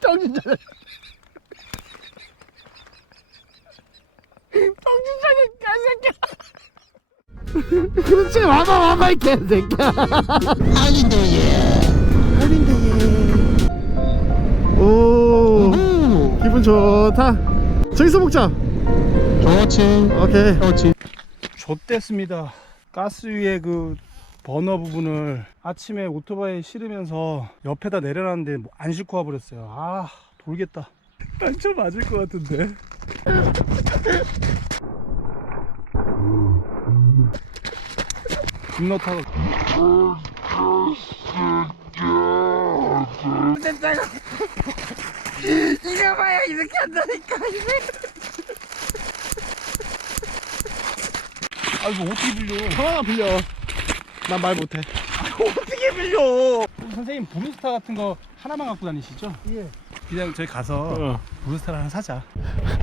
정신 차려. 정신 차려, 개새끼야. 그렇지, 와봐, 와봐, 이 개새끼야. 아닌데, 얘. 아닌데, 얘. 오, 기분 좋다. 저기서 먹자. 좋지 오케이. 좋지 좆됐습니다. 가스 위에 그 버너 부분을 아침에 오토바이 실으면서 옆에다 내려놨는데 뭐 안 싣고 와버렸어요. 아 돌겠다. 단쳐 맞을 것 같은데. 분노 타고. 이거 봐요 이렇게 한다니까 아 이거 어떻게 빌려? 하나 빌려. 난 말 못해. 어떻게 빌려 선생님 브루스타 같은 거 하나만 갖고 다니시죠? 예. 그냥 저희 가서 브루스타를 하나 사자.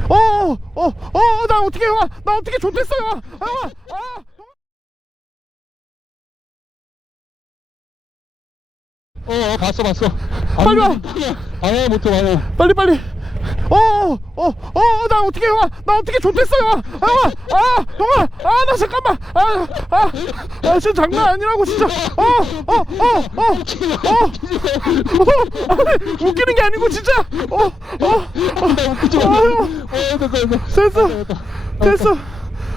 어, 어, 어, 나 어떻게 와? 나 어떻게 좋댔어요? 와, 아, 와, 아. 어, 어 봤어 봤어 빨리 와. 아예 못해 아예 빨리 빨리. 어, 어, 어, 나 어떻게 와? 나 어떻게 좋댔어요? 아, 와, 아, 형아, 아, 나 잠깐만, 아, 아, 아, 진짜 장난 아니라고 진짜. 어, 어, 어, 어, 어, 어, 아니, 웃기는 게 아니고 진짜. 어, 어, 어, 어, 형, 어 됐어, 됐어.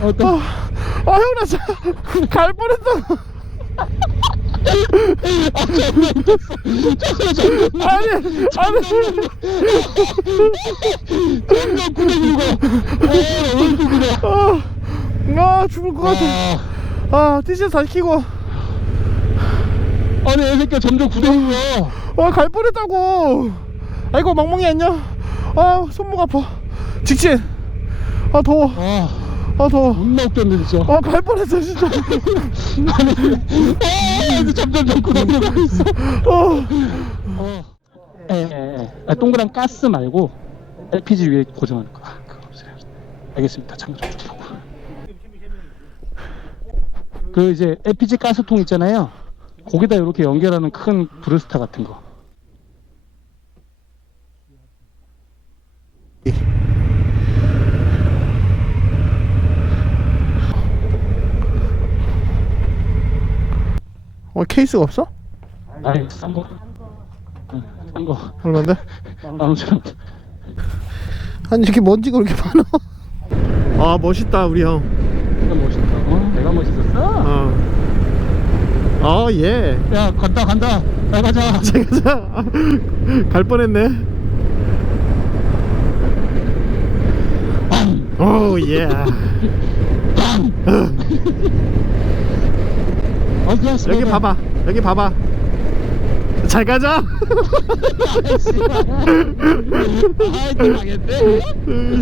어 어, 아, 형, 나 진짜 갈 뻔했어. 아니, 아니. 점점 굳어지고 어 얼굴 그래 아, 아 죽을 것 같아. 아, 아, 티셔츠 다 시 키고. 아니 애 새끼가 점점 굳어지고 아, 갈 뻔했다고. 아이고, 멍멍이 안녕. 아, 손목 아파. 직진. 아, 더워. 아 아, 더워. 존나 웃겼네 진짜 아, 갈 뻔했어, 진짜. 아 점점 점 굳어지고 있어 어. 아, 동그란 가스 말고 LPG 위에 고정하는 거. 아, 그거 없어요. 알겠습니다. 참고 좀 주라고. 그 이제 LPG 가스통 있잖아요. 거기다 이렇게 연결하는 큰 브루스타 같은 거. 어, 케이스가 없어? 아이, 싼 거. 응, 싼 거. 얼마인데? 만 오천. 아니, 이렇게 먼지가 그렇게 많아. 아, 멋있다, 우리 형. 내가 멋있다. 어? 내가 멋있었어? 어. 아, 예. 야, 간다, 간다. 나 가자. 자, 가자. 갈 뻔했네. 오, 예. 여기 봐봐. 여기 봐봐. 잘 가자. 아, 또 망했네.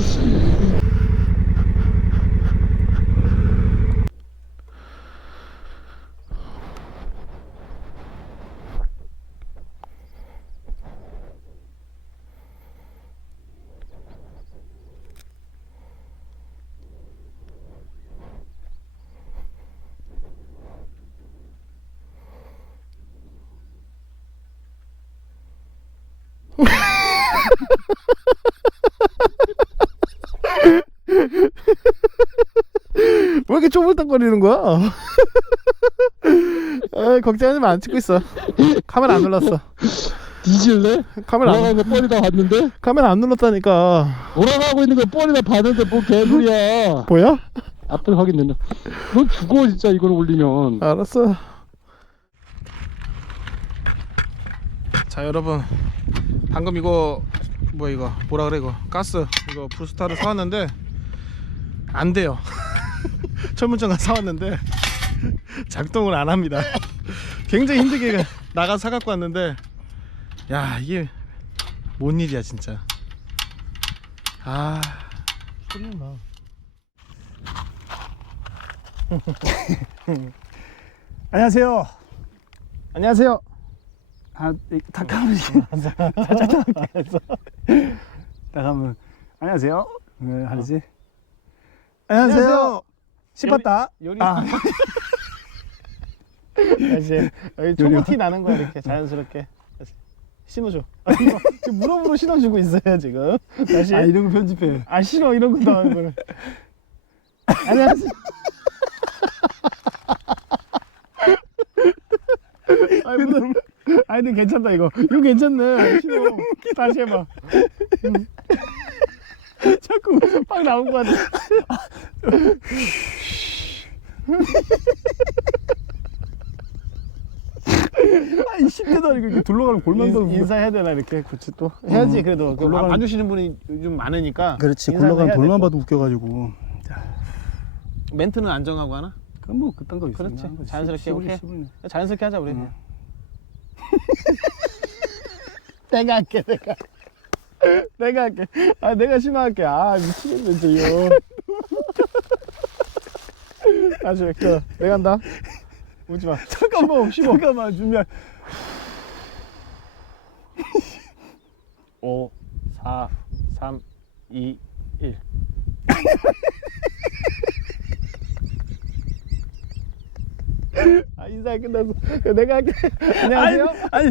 왜 이렇게 쪼물딱거리는 거야? 아, 걱정하지 마. 안 찍고 있어. 카메라 안 눌렀어. 뒤질래? 카메라 안, 돌아가는 거 뻔히 다 봤는데? 카메라 안 눌렀다니까. 돌아가고 있는 거 뻔히 다 봤는데 뭐 개소리야 보여? 앞에 확인 된다 넌 죽어 진짜 이걸 올리면 알았어. 자 여러분 방금 이거 뭐야 이거 뭐라 그래 이거 가스 이거 브루스타를 사왔는데 안 돼요. 철문점가 사왔는데 작동을 안 합니다. 굉장히 힘들게 나가 사 갖고 왔는데 야 이게 뭔 일이야 진짜. 아 소리 나. 안녕하세요. 안녕하세요. 아, 잠깐만. 잠깐만. 안녕하세요. 네, 하리지. 안녕하세요. 씹었다. 요리. 아, 다시 여기 초보 티 나는 거야 이렇게 자연스럽게. 다시. 신어줘. 아, 이거 지금 무릎으로 신어주고 있어요 지금. 다시. 아 이런 거 편집해. 아 싫어 이런 거 나와 이거를. 안녕하세요. 아이 무릎. 아니 근데 괜찮다 이거. 이거 괜찮네. 싫어. 다시 해봐. 음. 자꾸 빵 나온 거 같아. 아이 10대도 아니고 이렇게 둘러가는 골만 돌고. 인, 인사해야 되나 이렇게 그치 또 해야지 음. 그래도 그 굴러가는- 봐주시는 분이 요즘 많으니까 그렇지 인사는 굴러가는 해야 돌만 되고. 봐도 웃겨가지고. 자, 멘트는 안 정하고 하나? 그럼 뭐 그딴 거 있으면 그렇지. 하는 거지. 자연스럽게 시부리, 오케이. 시부리. 자연스럽게 하자 우리 응. 내가 할게 내가. 내가 할게. 아 내가 심할게. 아 미치겠네 저요 다시 그 내가 한다? 웃지마. 잠깐만, 씹어. 잠깐만 준비할. 5 4 3 2 1 아, 인사 끝났어. 내가 할게. 안녕하세요. 아니, 아니.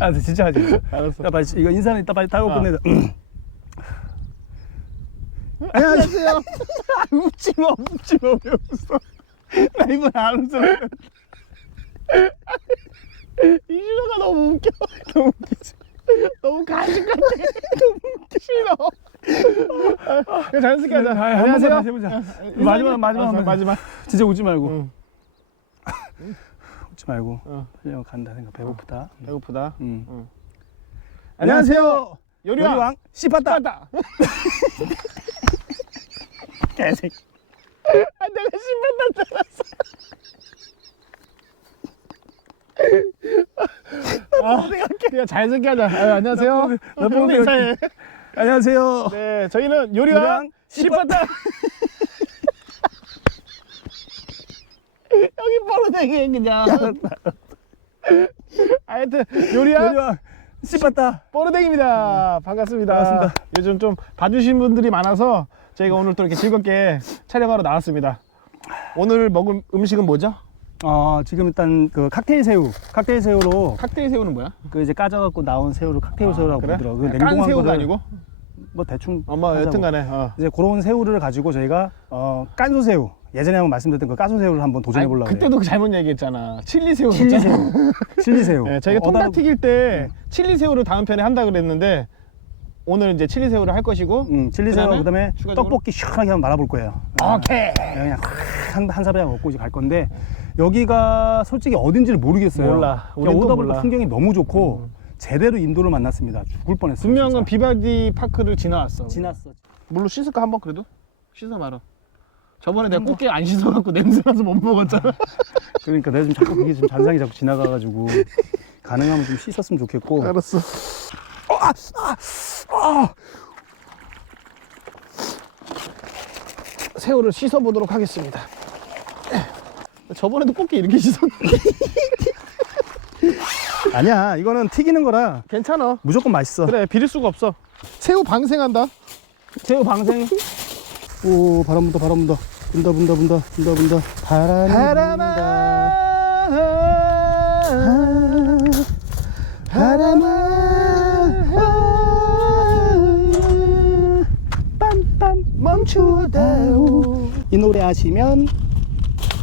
아, 진짜 하지. 알았어. 야, 빨리 이거 인사는 이따 빨리 타고 아. 끝내자. 안녕하세요. 웃지 마, 웃지 마. 왜 웃어? 나 이번에 안 웃어. 이준호가 너무 웃겨. 너무 웃기지. 너무 가식 같아. 너무 웃기 싫어. 아, 자연스럽게 하자. 아, 다시 해보자. 마지막, 마지막 아, 한 번. 마지막. 진짜 웃지 말고. 응. 웃지 말고. 어. 그냥 간다 생각. 배고프다. 배고프다. 응. 응. 안녕하세요. 요리왕. 요리왕 씨팠다. 다 개새끼. 아, 내가 신발 땄잖았어. 아, 그냥 자연스럽게 하자. 아, 안녕하세요. 나 뽕- 인사해. 안녕하세요. 네, 저희는 요리왕 요리왕 씨바다. 여기 버릇되게 그냥. 하여튼 요리왕 요리왕. 뽀르댕입니다. 반갑습니다. 반갑습니다. 요즘 좀 봐주신 분들이 많아서 저희가 오늘 또 이렇게 즐겁게 촬영하러 나왔습니다. 오늘 먹을 음식은 뭐죠? 어, 지금 일단 그 칵테일 새우, 칵테일 새우로 칵테일 새우는 뭐야? 그 이제 까져갖고 나온 새우를 칵테일 새우라고 그래? 부르더라고. 그깐 새우가 아니고? 뭐 대충 엄마 하자고. 여튼간에 어. 이제 그런 새우를 가지고 저희가 어, 깐소 새우 예전에 한번 말씀드렸던 그 깐소새우를 한번 도전해 보려고 그때도 잘못 얘기했잖아. 칠리 새우. 칠리. 새우, 칠리 새우. 네, 저희가 어, 통닭 어다르고- 튀길 때 칠리 새우를 다음 편에 한다 그랬는데 오늘 이제 칠리 새우를 할 것이고. 음, 칠리 새우 그다음에 그다음에 추가적으로? 떡볶이 시원하게 한번 말아볼 거예요. 오케이. 그냥 한, 한 사발 먹고 이제 갈 건데 여기가 솔직히 어딘지를 모르겠어요. 몰라. 그냥 우린 또 오다 보니까 몰라. 음. 풍경이 너무 좋고 제대로 인도를 만났습니다. 죽을 뻔했어요. 분명한 건 진짜. 비바디 파크를 지나왔어. 지났어. 물로 씻을까 한번 그래도? 씻어 말아. 저번에 내가 꽃게 안 씻어갖고 냄새 나서 못 먹었잖아. 그러니까 내가 지금 자꾸 그게 지금 잔상이 자꾸 지나가가지고 가능하면 좀 씻었으면 좋겠고. 알았어. 새우를 씻어 보도록 하겠습니다. 저번에도 꽃게 이렇게 씻었는데 아니야 이거는 튀기는 거라 괜찮아. 무조건 맛있어. 그래 비릴 수가 없어. 새우 방생한다. 새우 방생. 오 바람 분다 바람 분다 분다 분다 분다 분다 분다 바람이 분다. 바람아 빰빰 멈추다오 이 노래 하시면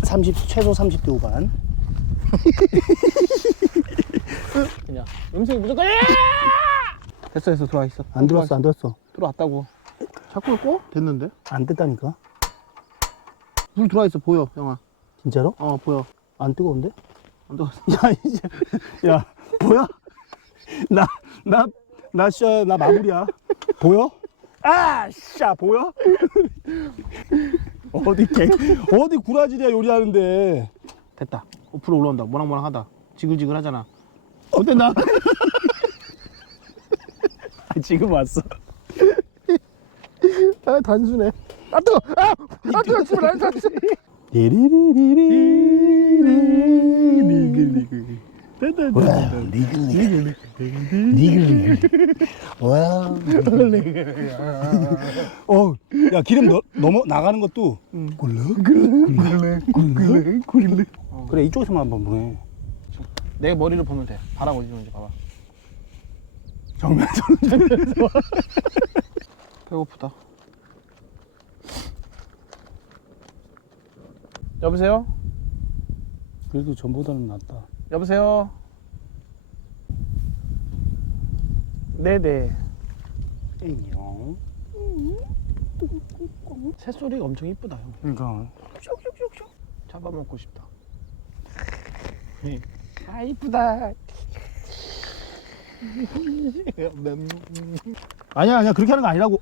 30 최소 30대 후반 그냥 음식이 무조건 예! 됐어 됐어 들어와 있어. 안 들었어 안 들었어 들어왔다고. 자꾸 꺼? 됐는데? 안 됐다니까 물 들어와 있어 보여 형아. 진짜로? 어 보여. 안 뜨거운데? 안 들어왔어. 야 이제 야 보여? 나나나 진짜 나 마무리야 보여? 아 씨야 보여? 어디 개 어디 구라질이야 요리하는데 됐다. 5% 올라온다. 모락모락하다. 지글지글하잖아. 어때 나? 지금 왔어 아 단순해. 아 뜨거. 아, 아 뜨거. 집을 안 샀어. 리리리리리 니글니글 와 니글니글 니글니글 와 어 야 기름 넣, 넘어 나가는 것도 굴르? 굴르? 굴르? 굴르? 그래 이쪽에서만 한번 보내 내 머리를 보면 돼. 바람 어디 있는지 봐봐. 정면으로 정면에서. 배고프다. 여보세요? 그래도 전보다는 낫다 여보세요? 네네. 잉용 새소리가 엄청 이쁘다 형. 그러니까 잡아먹고 싶다. 아 이쁘다. 아니야 아니야 그렇게 하는 거 아니라고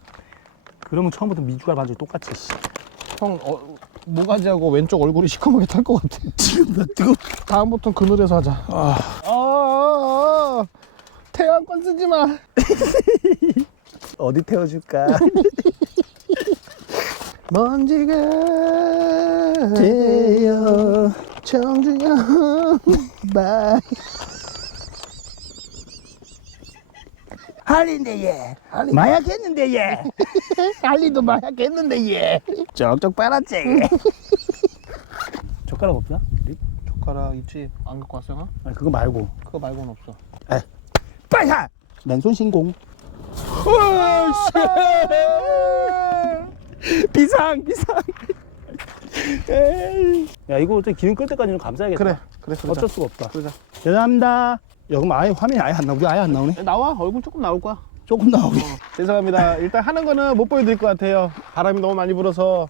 그러면 처음부터 미주알 반지 똑같이 씨. 형 어, 모가지하고 왼쪽 얼굴이 시커멓게 탈 것 같아. 지금 나 뜨거 다음부터는 그늘에서 하자. 아, 아, 아, 태양권 쓰지 마. 어디 태워줄까 먼지가 되어 청주형 바이. 할인데 얘. 마약했는데 얘 할리도 마약했는데 얘. 쪽쪽 빨았지. 젓가락 없나? 젓가락 있지? 안 갖고 왔어 형? 아니 그거 말고 그거 말고는 없어. 빨리 가. 맨손 신공 비상 비상. 야 이거 어차피 기름 끌 때까지는 감싸야겠다 그래, 그래, 그러자. 어쩔 수가 없다 그러자. 죄송합니다 야 그럼 아예 화면이 아예 안 나오지 아예 안 나오네 나와 얼굴 조금 나올 거야. 조금 나오네 죄송합니다. 일단 하는 거는 못 보여드릴 것 같아요. 바람이 너무 많이 불어서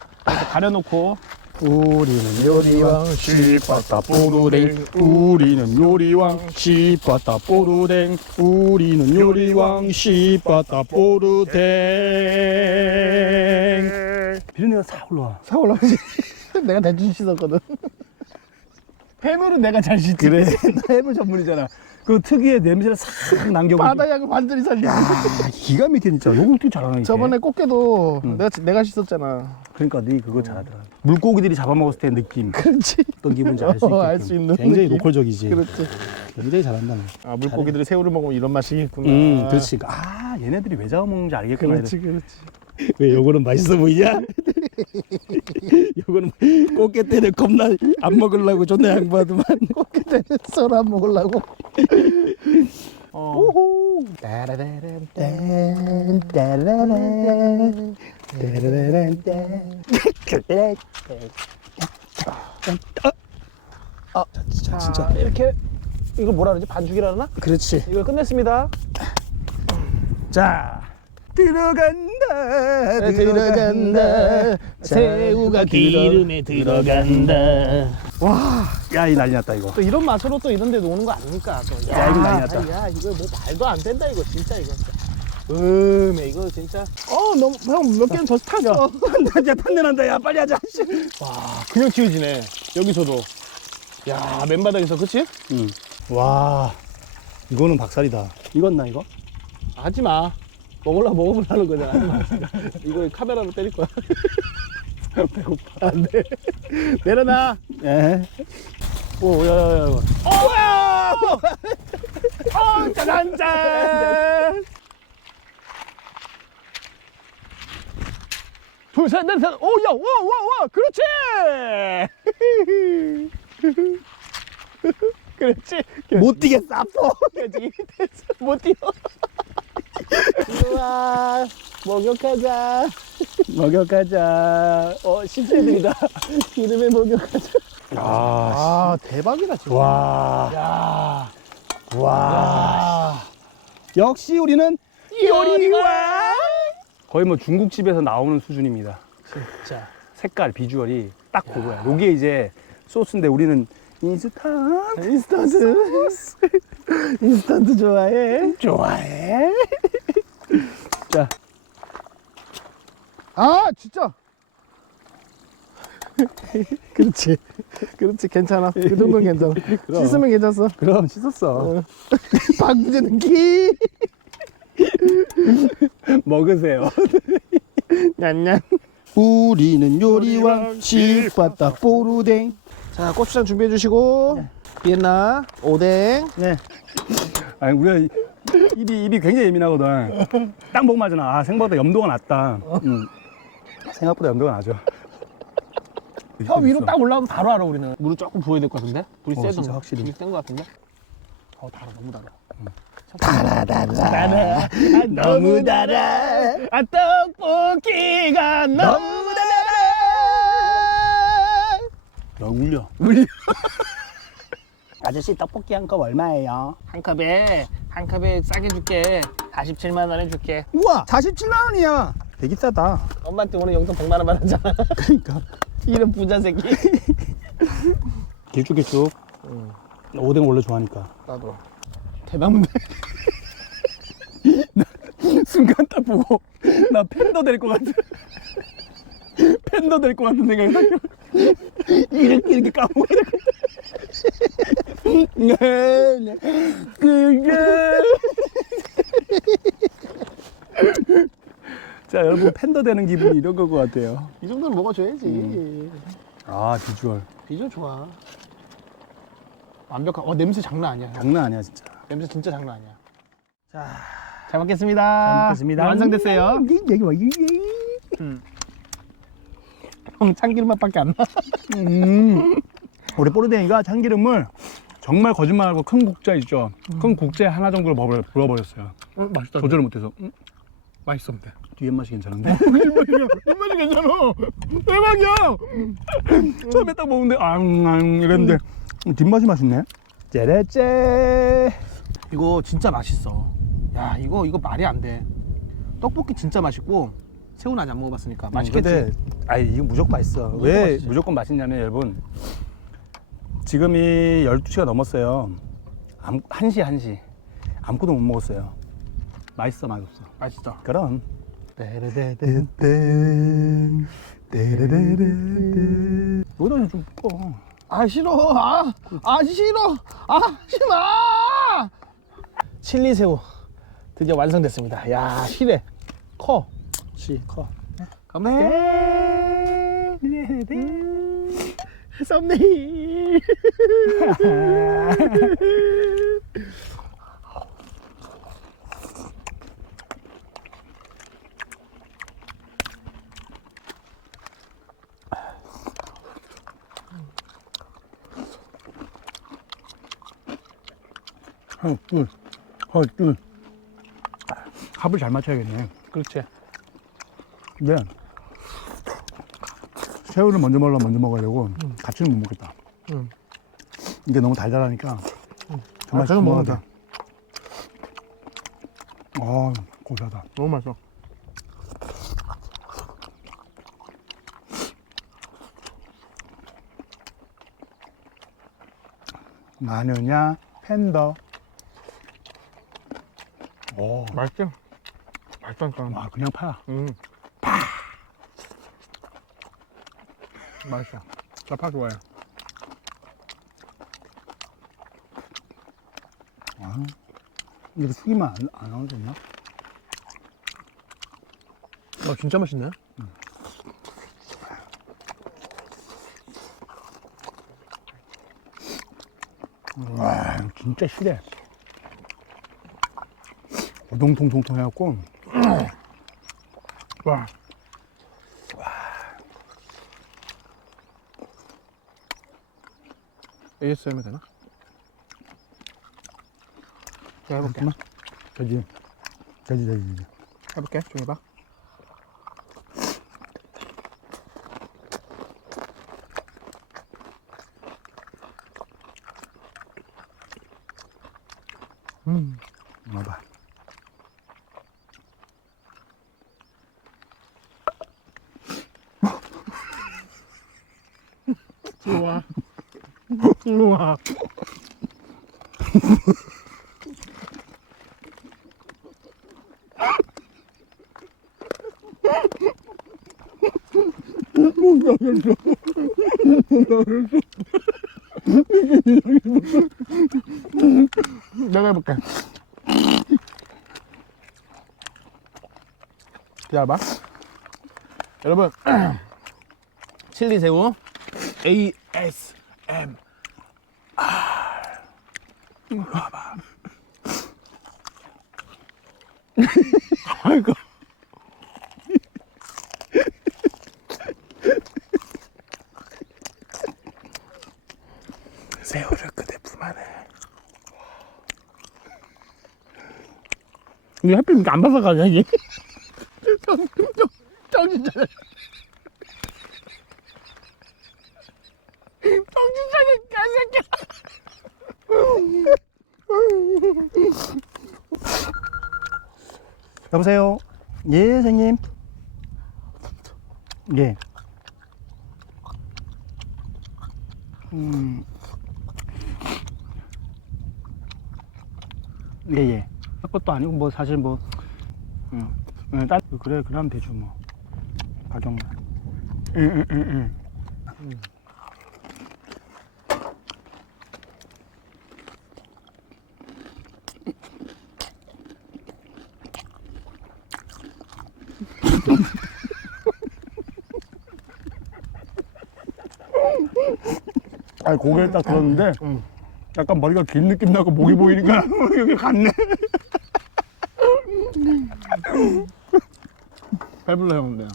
가려놓고. 우리는 요리왕 씨바다 뽀루댕 우리는 요리왕 씨바다 뽀루댕 우리는 요리왕 씨바다 뽀루댕 비린내가 싹 올라와 사 올라오지. 내가 대충 씻었거든. 해물은 내가 잘 씻지. 그래 나 해물 전문이잖아 그 특유의 냄새를 싹 남겨보고 바다약을 완전히 살려. 아 기가 막히게 진짜 요거 어떻게 잘하나 이게 저번에 꽃게도 내가 내가 씻었잖아. 그러니까 네 그거 잘하더라 물고기들이 잡아먹었을 때 느낌 그렇지. 어떤 기분인지 알수 어, 있게끔 알수 있는 굉장히 느낌. 노골적이지 그렇지. 굉장히 잘한다 너. 아 물고기들이 새우를 먹으면 이런 맛이겠구나. 음 그렇지 아 얘네들이 왜 잡아먹는지 알겠구나 그렇지, 그렇지. 왜 요거는 맛있어 보이냐? 요거는 꽃게 때는 겁나 안 먹으려고 존나 양보하더만 꽃게는 썰어 안 먹으려고. 어. 오호. 아 진짜 진짜 자, 이렇게 이걸 뭐라 그러지? 반죽이라 그러나? 그렇지 이걸 끝냈습니다. 자 들어간 다 들어간다. 새우가 기름에 들어간다 와 야 이 난리 났다 이거 또 이런 맛으로 또 이런 데도 오는 거 아닙니까? 또. 야, 이거 난리 났다. 야, 이거 뭐 말도 안 된다 이거 진짜 이거. 음에 이거 진짜. 어, 너무 형몇 개는 더 탔어. 나 진짜 탄내 난다 야 빨리 하자 와, 그냥 튀어지네. 여기서도. 야, 맨바닥에서 그치? 응. 와 이거는 박살이다 익었나 이거? 하지 마. 먹을라 먹어보라는 거잖아. 하지 마. 이거 카메라로 때릴 거야. 배고파. 안 돼. 내려놔. 예. 오, 야, 야, 야. 어, 어, 짜잔짠. 둘, 셋, 넷, 셋. 오, 야, 와, 와, 와. 그렇지. 그렇지. 못 뛰겠어. 됐어. 못 뛰어. 우와, 목욕하자. 먹여가자. 어, 10세들이다. 기름에 목욕하자. 아, 아, 대박이다, 지금. 와, 야. 와. 역시 우리는 요리왕. 거의 뭐 중국집에서 나오는 수준입니다. 진짜. 색깔, 비주얼이 딱 그거야. 요게 이제 소스인데 우리는 인스턴트 인스턴트. 인스턴트 좋아해. 좋아해. 자, 아, 진짜. 그렇지. 그렇지. 괜찮아. 그 정도는 괜찮아. 그럼. 씻으면 괜찮어. 그럼 씻었어. 박문재는 기. 먹으세요. 냠냠. 우리는 요리왕 실바다 뽀루댕. 자, 고추장 준비해 주시고. 비엔나, 오뎅. 네. 아니 우리가 이- 입이 입이 굉장히 예민하거든. 딱 먹으면 하잖아. 아 생각보다 염도가 낮다. 음. 생각보다 염도가 낮아. 혀 위로 딱 올라오면 바로 알아, 우리는. 물을 조금 부어야 될 것 같은데? 불이 어, 세던가. 진짜 확실히. 불이 센것 같은데? 어 달아 너무 달아. 달아 달아. 달아 아, 너무 달아. 아 떡볶이가 너무 야 울려. 아저씨 떡볶이 한 컵 얼마예요? 한 컵에 한 컵에 싸게 줄게. 47만 원에 줄게. 우와 47만 원이야. 되게 싸다. 엄마한테 오늘 용돈 100만 원 받았잖아. 그러니까. 이런 부자 새끼. 길쭉길쭉. 나 오뎅 원래 좋아하니까. 나도. 대박인데. 순간 딱 보고 나 팬더 될 것 같아. 팬더 될 것 같은 생각이 딱 이렇게 이렇게 같아. 네, 네. 그게 자 여러분 팬더 되는 기분이 이런 것 같아요. 이 정도는 먹어줘야지. 아 비주얼 비주얼 좋아. 완벽한. 어 냄새 장난 아니야. 장난 아니야 진짜. 냄새 진짜 장난 아니야. 자, 잘 먹겠습니다. 잘 먹겠습니다. 네, 완성됐어요. 여기 와 여기. 형 참기름 맛밖에 안 나. 음. 우리 뽀르댕이가 참기름을 정말 거짓말 하고 큰 국자 있죠. 큰 국자에 하나 정도를 먹어- 부어버렸어요. 어, 맛있다. 조절을 못해서 음, 맛있었는데. 뒤에 맛이 괜찮은데. 입맛이 괜찮아. 대박이야. 처음에 딱 먹는데 앙앙 이랬는데 뒷맛이 맛있네. 짜라짜. 이거 진짜 맛있어. 야, 이거 이거 말이 안 돼. 떡볶이 진짜 맛있고 새우는 아직 안 먹어봤으니까 맛있겠지. 근데 아이 이거 무조건 맛있어. 무조건 왜 맛있지. 무조건 맛있냐면 여러분 지금이 12시가 넘었어요. 암, 1시 1시. 아무것도 못 먹었어요. 맛있어 맛없어. 맛있어. 그럼 여기다 좀 볶어. 아 싫어. 아, 아 싫어. 아 하지 마. 칠리 새우 드디어 완성됐습니다. 야 실해. 커. 시 커. 가만. 썸네일. 하나 둘, 하나 둘. 합을 잘 맞춰야겠네. 그렇지. 근데 새우를 먼저 먹으려면 먼저 먹어야 되고 같이는 못 먹겠다. 응. 이게 너무 달달하니까 정말 아, 저는 먹어야 돼. 아, 고소하다. 너무 맛있어. 마녀냐 팬더. 오, 맛있죠? 맛있다니까. 와 그냥 파야. 음. 맛있어. 나파 좋아해. 아, 이렇게 숙이면 안, 안 나오지 않나? 어, 진짜 맛있네. 와, 이거 진짜 실해. 오동통통통 해갖고 와. ASMR 되나? 내가 해볼게. 잠깐만. 되지. 되지, 되지, 되지. 해볼게. 좀 해봐. 음. 와봐. 일로 와. 일로 와. 내가 해볼게. 기다려봐. 여러분, 칠리 새우 ASM. 아이고. 새우를 그대 품 안에 이렇게 안 받아가냐 이게 정신 차려 정신 차려 개새끼야. 여보세요? 예 선생님? 예 음. 예, 예. 할 것도 아니고, 뭐, 사실 뭐, 응. 응, 따, 그래, 그러면 되죠, 뭐. 가격만. 응, 응, 응, 응. 아니, 고개를 딱 들었는데, 약간 머리가 긴 느낌 나고 목이 보이니까 여기 갔네. 배불러요 근데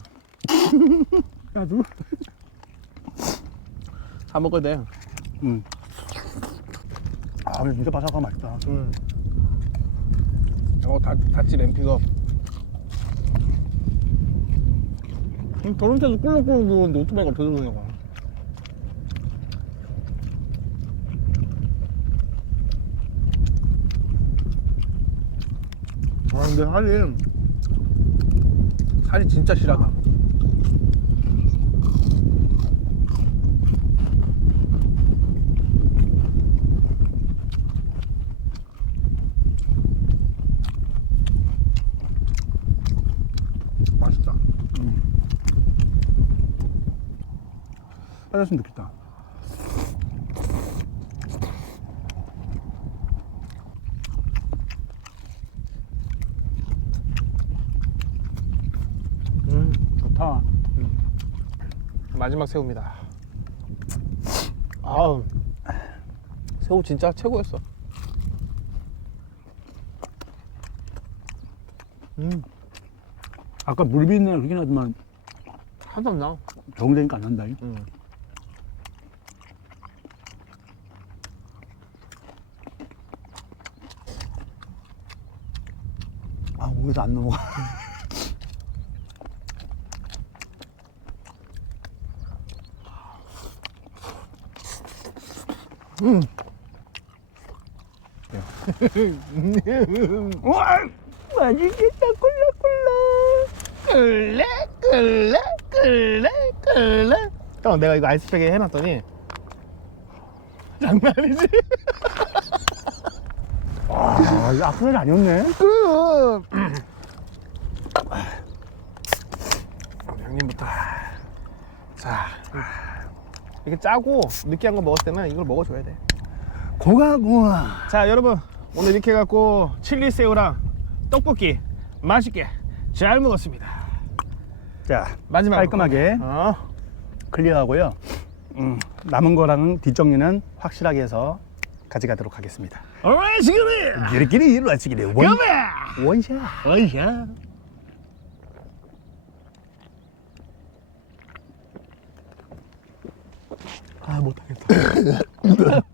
나도. 다 먹어야 돼 응. 아, 근데 진짜 바삭하고 맛있다. 응. 이거 다, 다치 램피가 음, 저런 데서 꿀렁꿀렁 누웠는데 오토바이가 어떻게 들어오냐고 아 근데 살이 살이 진짜 실하다. 맛있다. 빠졌으면 좋겠다. 음. 좋다. 마지막 새우입니다. 아우 새우 진짜 최고였어. 음 아까 물 비린내 그긴 하지만 안 나. 적응되니까 안 난다. 음. 아, 목에서 안 넘어가. 와, 맛있겠다, 꿀렁꿀렁. 끌래 끌래 끌래 끌래. 형 내가 이거 아이스팩에 해놨더니 장난 아니지? 아, 이거 악플이 아니었네. 그 우리 형님부터 자 이렇게 짜고 느끼한 거 먹을 때는 이걸 먹어줘야 돼. 고가고와. 자 여러분 오늘 이렇게 해갖고 칠리 새우랑 떡볶이 맛있게 잘 먹었습니다. 자, 마지막 깔끔하게 어. 클리어하고요. 음, 남은 거랑은 뒷정리는 확실하게 해서 가져가도록 하겠습니다. alright 지금이 끼리끼리 일어나시기를 원, 그만 원샷. 어이야. 아 못하겠다.